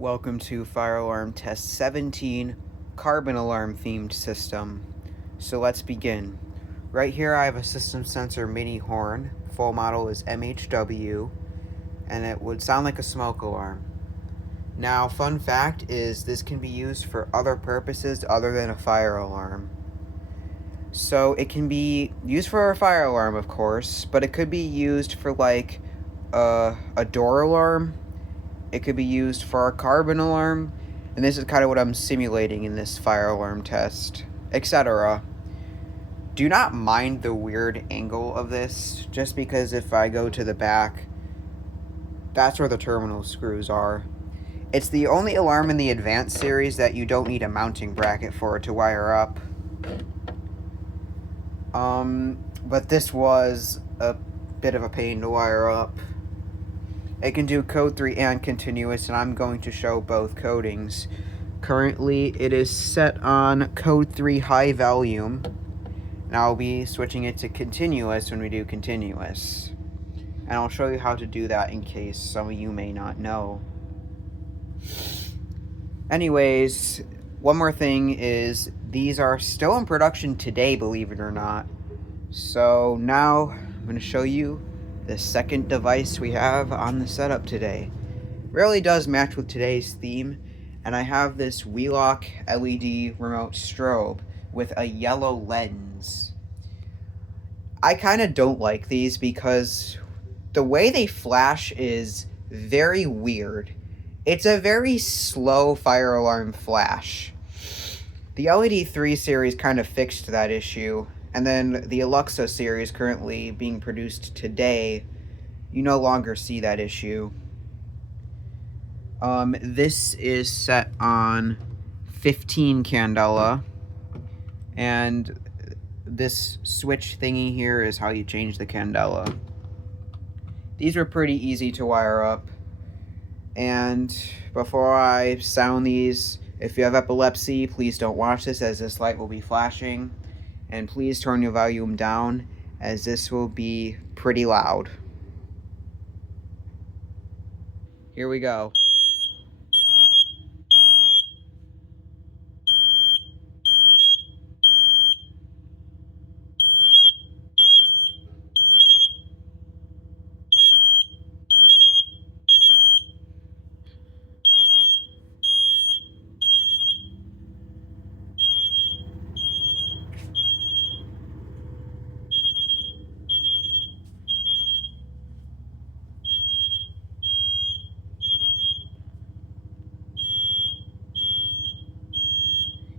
Welcome to Fire Alarm Test 17 Carbon Alarm themed system. So let's begin. Right here I have a system sensor mini horn. Full model is MHW, and it would sound like a smoke alarm. Now, fun fact is this can be used for other purposes other than a fire alarm. So it can be used for a fire alarm, of course, but it could be used for like a door alarm. It could be used for a carbon alarm, and this is kind of what I'm simulating in this fire alarm test, etc. Do not mind the weird angle of this, just because if I go to the back, that's where the terminal screws are. It's the only alarm in the Advanced series that you don't need a mounting bracket for to wire up. But this was a bit of a pain to wire up. It can do code 3 and continuous, and I'm going to show both codings. Currently, it is set on code 3 high volume, and I'll be switching it to continuous when we do continuous. And I'll show you how to do that in case some of you may not know. Anyways, one more thing is these are still in production today, believe it or not. So now I'm going to show you the second device we have on the setup today. Really does match with today's theme, and I have this Wheelock LED remote strobe with a yellow lens. I kind of don't like these because the way they flash is very weird. It's a very slow fire alarm flash. The LED 3 series kind of fixed that issue, and then the Alexa series currently being produced today, you no longer see that issue. This is set on 15 candela, and this switch thingy here is how you change the candela. These are pretty easy to wire up, and before I sound these, if you have epilepsy, please don't watch this as this light will be flashing, and please turn your volume down as this will be pretty loud. Here we go.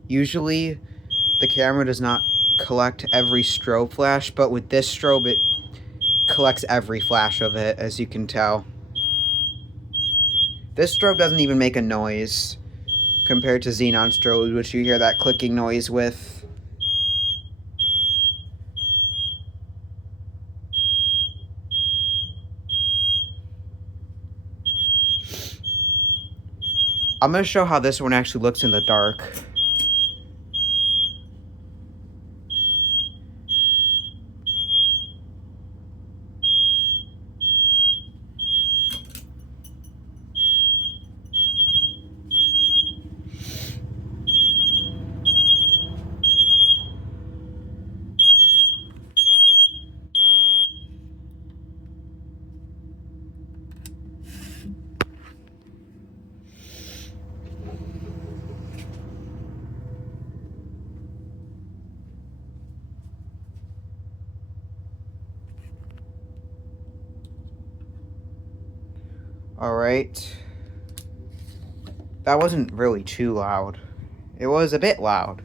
Usually, the camera does not collect every strobe flash, but with this strobe, it collects every flash of it, as you can tell. This strobe doesn't even make a noise compared to xenon strobes, which you hear that clicking noise with. I'm going to show how this one actually looks in the dark. Alright. That wasn't really too loud. It was a bit loud.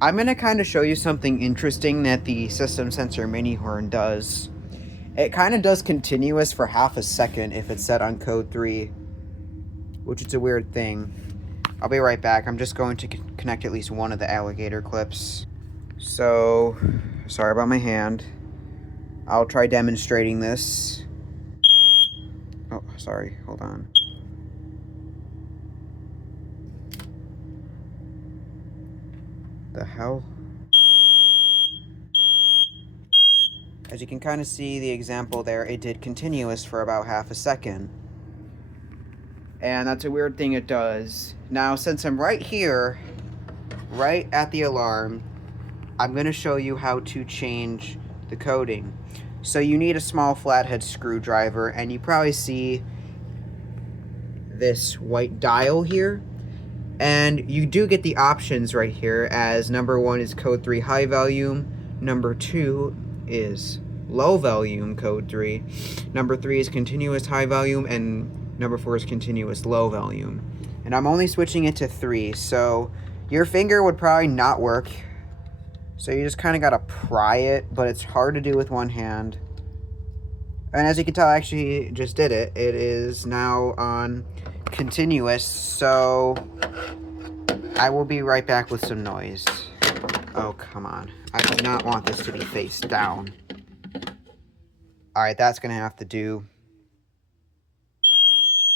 I'm going to kind of show you something interesting that the system sensor mini horn does. It kind of does continuous for half a second if it's set on code 3, which is a weird thing. I'll be right back. I'm just going to connect at least one of the alligator clips. So, sorry about my hand. I'll try demonstrating this. Oh, sorry. Hold on. The hell? As you can kind of see the example there, it did continuous for about half a second. and that's a weird thing it does. Now, since I'm right here, right at the alarm, I'm going to show you how to change the coding. So you need a small flathead screwdriver, and you probably see this white dial here. And you do get the options right here, as number 1 is code 3 high volume, number 2 is low volume code 3, number 3 is continuous high volume, and number 4 is continuous low volume. And I'm only switching it to 3, so your finger would probably not work. So you just kind of gotta pry it, but it's hard to do with one hand. And as you can tell, I actually just did it. It is now on continuous, so I will be right back with some noise. Oh, come on. I do not want this to be face down. Alright, that's gonna have to do.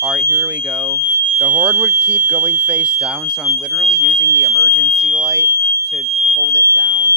Alright, here we go. The horn would keep going face down, so I'm literally using the emergency light to hold it down.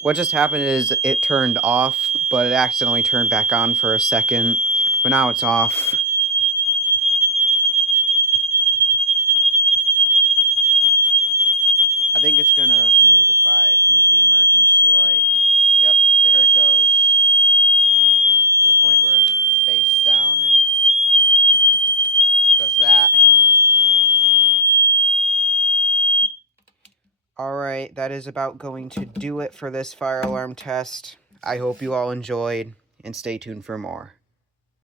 What just happened is it turned off, but it accidentally turned back on for a second. But now it's off. I think it's gonna move if I move the emergency light. Yep, there it goes. To the point where it's face down and does that. Alright, that is about going to do it for this fire alarm test. I hope you all enjoyed, and stay tuned for more.